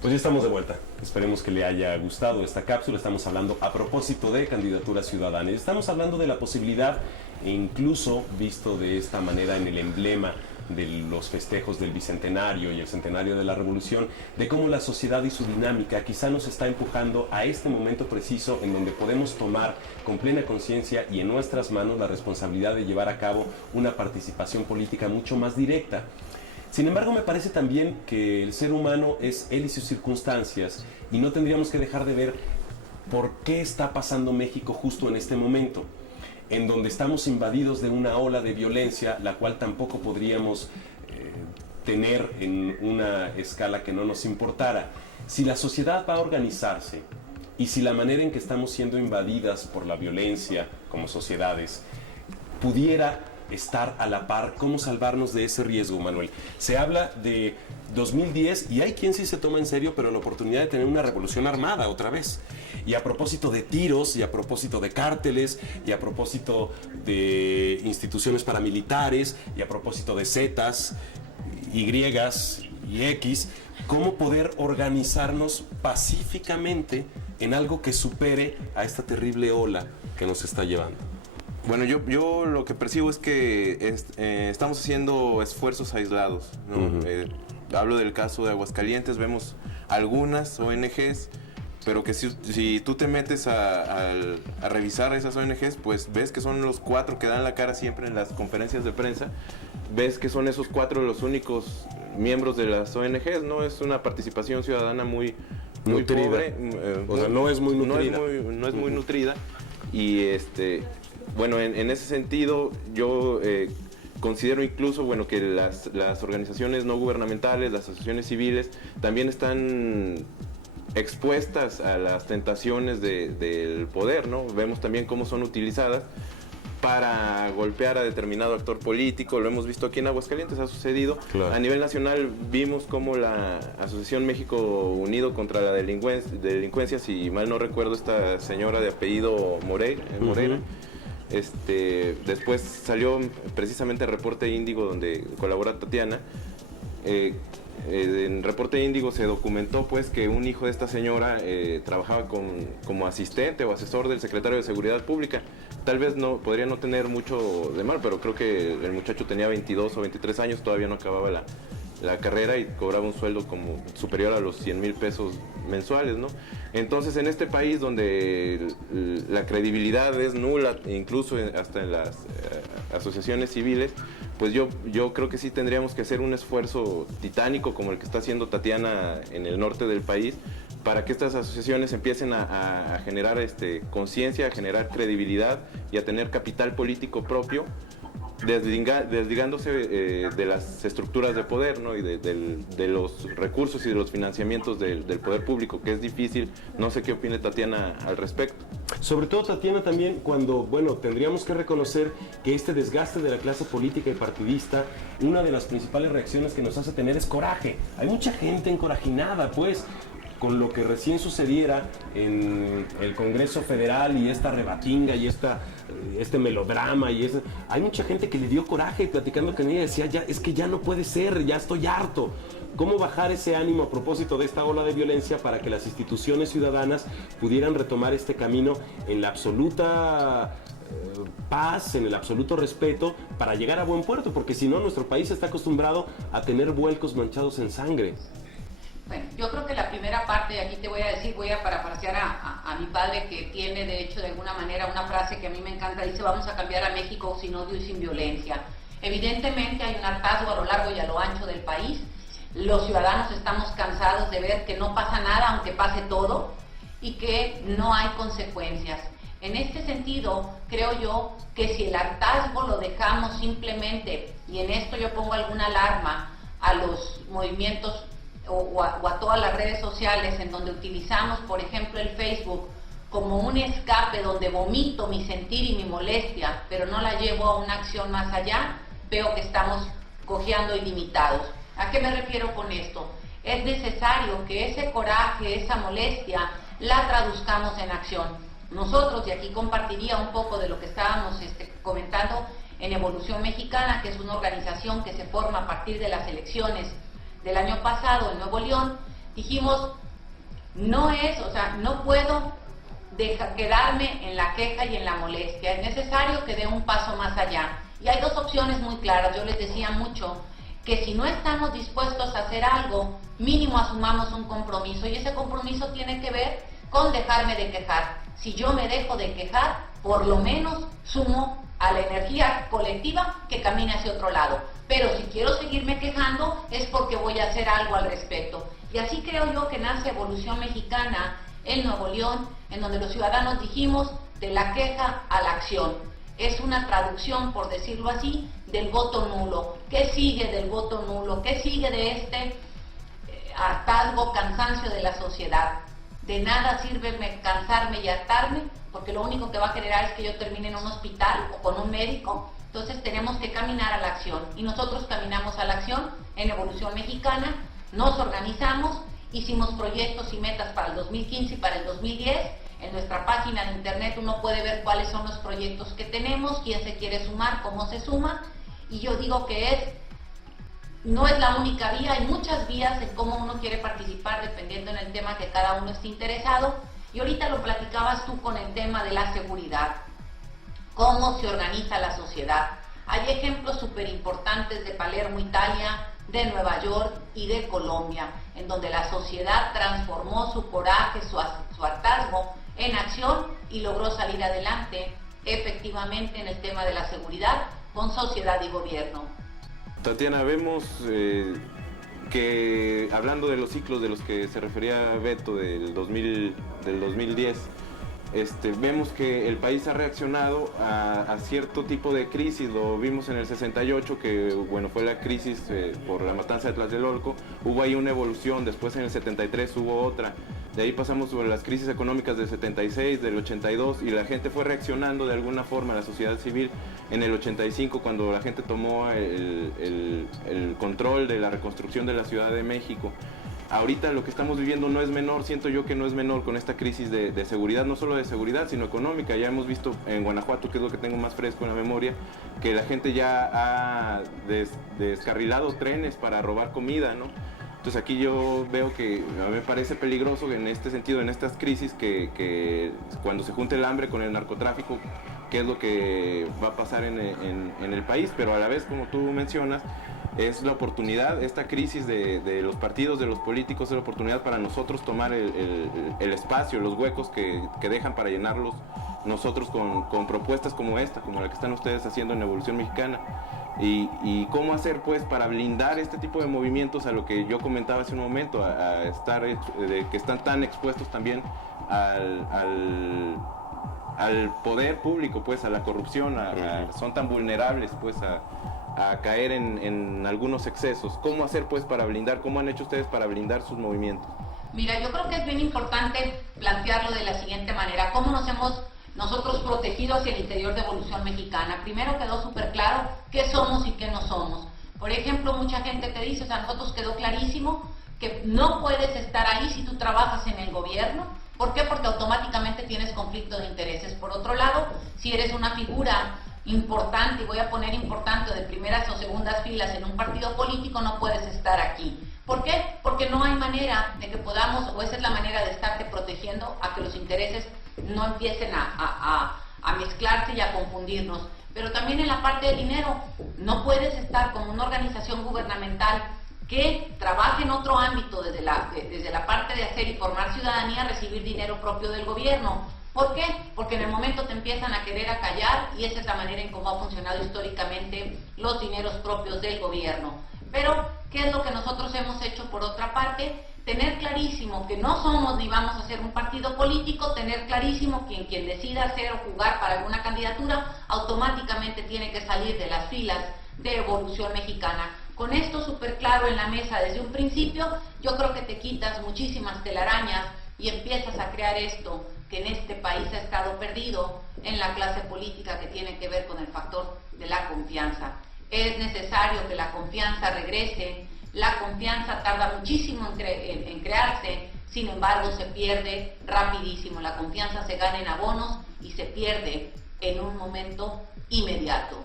Pues ya estamos de vuelta. Esperemos que le haya gustado esta cápsula. Estamos hablando a propósito de candidatura ciudadana. Y estamos hablando de la posibilidad, e incluso visto de esta manera en el emblema de los festejos del Bicentenario y el Centenario de la Revolución, de cómo la sociedad y su dinámica quizá nos está empujando a este momento preciso en donde podemos tomar con plena conciencia y en nuestras manos la responsabilidad de llevar a cabo una participación política mucho más directa. Sin embargo, me parece también que el ser humano es él y sus circunstancias y no tendríamos que dejar de ver por qué está pasando México justo en este momento, en donde estamos invadidos de una ola de violencia, la cual tampoco podríamos tener en una escala que no nos importara. Si la sociedad va a organizarse y si la manera en que estamos siendo invadidas por la violencia como sociedades pudiera estar a la par, ¿cómo salvarnos de ese riesgo, Manuel? Se habla de 2010 y hay quien sí se toma en serio, pero la oportunidad de tener una revolución armada otra vez. Y a propósito de tiros, y a propósito de cárteles, y a propósito de instituciones paramilitares, y a propósito de Zetas, Y y X, ¿cómo poder organizarnos pacíficamente en algo que supere a esta terrible ola que nos está llevando? Bueno, yo lo que percibo es que estamos haciendo esfuerzos aislados, ¿no? Hablo del caso de Aguascalientes, vemos algunas ONGs, pero que si tú te metes a revisar esas ONGs, pues ves que son los 4 que dan la cara siempre en las conferencias de prensa, ves que son esos 4 los únicos miembros de las ONGs, ¿no? Es una participación ciudadana muy pobre. O sea, no es muy nutrida. No es muy nutrida. Y bueno, en ese sentido, yo considero incluso, bueno, que las organizaciones no gubernamentales, las asociaciones civiles, también están expuestas a las tentaciones del poder, ¿no? Vemos también cómo son utilizadas para golpear a determinado actor político. Lo hemos visto aquí en Aguascalientes, ha sucedido. Claro. A nivel nacional vimos cómo la Asociación México Unido contra la Delincuencia, si mal no recuerdo, esta señora de apellido Moreira, después salió precisamente el Reporte Índigo, donde colabora Tatiana. En Reporte Índigo se documentó pues que un hijo de esta señora trabajaba como asistente o asesor del secretario de Seguridad Pública. Tal vez podría no tener mucho de mal, pero creo que el muchacho tenía 22 o 23 años, todavía no acababa la carrera y cobraba un sueldo como superior a los 100,000 pesos mensuales, ¿no? Entonces, en este país donde la credibilidad es nula, incluso hasta en las asociaciones civiles, pues yo creo que sí tendríamos que hacer un esfuerzo titánico como el que está haciendo Tatiana en el norte del país, para que estas asociaciones empiecen a generar conciencia, a generar credibilidad y a tener capital político propio, desligándose de las estructuras de poder, ¿no? Y de los recursos y de los financiamientos del poder público, que es difícil. No sé qué opine Tatiana al respecto. Sobre todo, Tatiana, también cuando, bueno, tendríamos que reconocer que este desgaste de la clase política y partidista, una de las principales reacciones que nos hace tener es coraje. Hay mucha gente encorajinada, pues, con lo que recién sucediera en el Congreso Federal y esta rebatinga y este melodrama hay mucha gente que le dio coraje, platicando con ella decía, ya, es que ya no puede ser, ya estoy harto. ¿Cómo bajar ese ánimo a propósito de esta ola de violencia para que las instituciones ciudadanas pudieran retomar este camino en la absoluta paz, en el absoluto respeto, para llegar a buen puerto? Porque si no, nuestro país está acostumbrado a tener vuelcos manchados en sangre. Bueno, yo creo que la primera parte, y aquí te voy a decir, voy a parafrasear a mi padre, que tiene de hecho de alguna manera una frase que a mí me encanta, dice: vamos a cambiar a México sin odio y sin violencia. Evidentemente hay un hartazgo a lo largo y a lo ancho del país. Los ciudadanos estamos cansados de ver que no pasa nada aunque pase todo y que no hay consecuencias. En este sentido, creo yo que si el hartazgo lo dejamos simplemente, y en esto yo pongo alguna alarma a los movimientos o a todas las redes sociales en donde utilizamos, por ejemplo, el Facebook como un escape donde vomito mi sentir y mi molestia, pero no la llevo a una acción más allá, veo que estamos cojeando y limitados. ¿A qué me refiero con esto? Es necesario que ese coraje, esa molestia, la traduzcamos en acción. Nosotros, y aquí compartiría un poco de lo que estábamos comentando en Evolución Mexicana, que es una organización que se forma a partir de las elecciones del año pasado en Nuevo León, dijimos, no puedo quedarme en la queja y en la molestia, es necesario que dé un paso más allá. Y hay dos opciones muy claras. Yo les decía mucho que si no estamos dispuestos a hacer algo, mínimo asumamos un compromiso, y ese compromiso tiene que ver con dejarme de quejar. Si yo me dejo de quejar, por lo menos sumo a la energía colectiva que camine hacia otro lado. Pero si quiero seguirme quejando es porque voy a hacer algo al respecto. Y así creo yo que nace Evolución Mexicana en Nuevo León, en donde los ciudadanos dijimos de la queja a la acción. Es una traducción, por decirlo así, del voto nulo. ¿Qué sigue del voto nulo? ¿Qué sigue de este hartazgo, cansancio de la sociedad? De nada sirve cansarme y hartarme, porque lo único que va a generar es que yo termine en un hospital o con un médico. Entonces tenemos que caminar a la acción, y nosotros caminamos a la acción en Evolución Mexicana. Nos organizamos, hicimos proyectos y metas para el 2015 y para el 2010. En nuestra página de internet uno puede ver cuáles son los proyectos que tenemos, quién se quiere sumar, cómo se suma. Y yo digo que no es la única vía, hay muchas vías en cómo uno quiere participar dependiendo en el tema que cada uno esté interesado. Y ahorita lo platicabas tú con el tema de la seguridad, cómo se organiza la sociedad. Hay ejemplos súper importantes de Palermo, Italia, de Nueva York y de Colombia, en donde la sociedad transformó su coraje, su hartazgo en acción y logró salir adelante efectivamente en el tema de la seguridad con sociedad y gobierno. Tatiana, vemos que hablando de los ciclos de los que se refería Beto del 2010, vemos que el país ha reaccionado a cierto tipo de crisis. Lo vimos en el 68, que bueno, fue la crisis por la matanza de Tlatelolco. Hubo ahí una evolución, después en el 73 hubo otra. De ahí pasamos sobre las crisis económicas del 76, del 82, y la gente fue reaccionando de alguna forma, la sociedad civil, en el 85, cuando la gente tomó el control de la reconstrucción de la Ciudad de México. Ahorita lo que estamos viviendo no es menor, siento yo que no es menor con esta crisis de seguridad, no solo de seguridad, sino económica. Ya hemos visto en Guanajuato, que es lo que tengo más fresco en la memoria, que la gente ya ha descarrilado trenes para robar comida, ¿no? Entonces aquí yo veo que me parece peligroso en este sentido, en estas crisis, que cuando se junte el hambre con el narcotráfico, qué es lo que va a pasar en el país, pero a la vez, como tú mencionas, es la oportunidad, esta crisis de los partidos, de los políticos, es la oportunidad para nosotros tomar el espacio, los huecos que dejan para llenarlos nosotros con propuestas como esta, como la que están ustedes haciendo en Evolución Mexicana. Y cómo hacer pues para blindar este tipo de movimientos a lo que yo comentaba hace un momento, que están tan expuestos también al poder público, pues a la corrupción, son tan vulnerables pues a caer en algunos excesos. ¿Cómo hacer pues para blindar? ¿Cómo han hecho ustedes para blindar sus movimientos? Mira, yo creo que es bien importante plantearlo de la siguiente manera. ¿Cómo nos hemos nosotros protegido hacia el interior de Evolución Mexicana? Primero quedó súper claro qué somos y qué no somos. Por ejemplo, mucha gente te dice, a nosotros quedó clarísimo que no puedes estar ahí si tú trabajas en el gobierno. ¿Por qué? Porque automáticamente tienes conflicto de intereses. Por otro lado, si eres una figura importante, y voy a poner importante, de primeras o segundas filas en un partido político, no puedes estar aquí. ¿Por qué? Porque no hay manera de que podamos, o esa es la manera de estarte protegiendo a que los intereses no empiecen a mezclarse y a confundirnos. Pero también en la parte del dinero, no puedes estar como una organización gubernamental que trabaje en otro ámbito desde la parte de hacer y formar ciudadanía, recibir dinero propio del gobierno. ¿Por qué? Porque en el momento te empiezan a querer acallar, y esa es la manera en cómo ha funcionado históricamente los dineros propios del gobierno. Pero, ¿qué es lo que nosotros hemos hecho por otra parte? Tener clarísimo que no somos ni vamos a ser un partido político, tener clarísimo que quien decida hacer o jugar para alguna candidatura automáticamente tiene que salir de las filas de Evolución Mexicana. Con esto súper claro en la mesa desde un principio, yo creo que te quitas muchísimas telarañas y empiezas a crear esto que en este país ha estado perdido en la clase política, que tiene que ver con el factor de la confianza. Es necesario que la confianza regrese. La confianza tarda muchísimo en crearse, sin embargo se pierde rapidísimo. La confianza se gana en abonos y se pierde en un momento inmediato.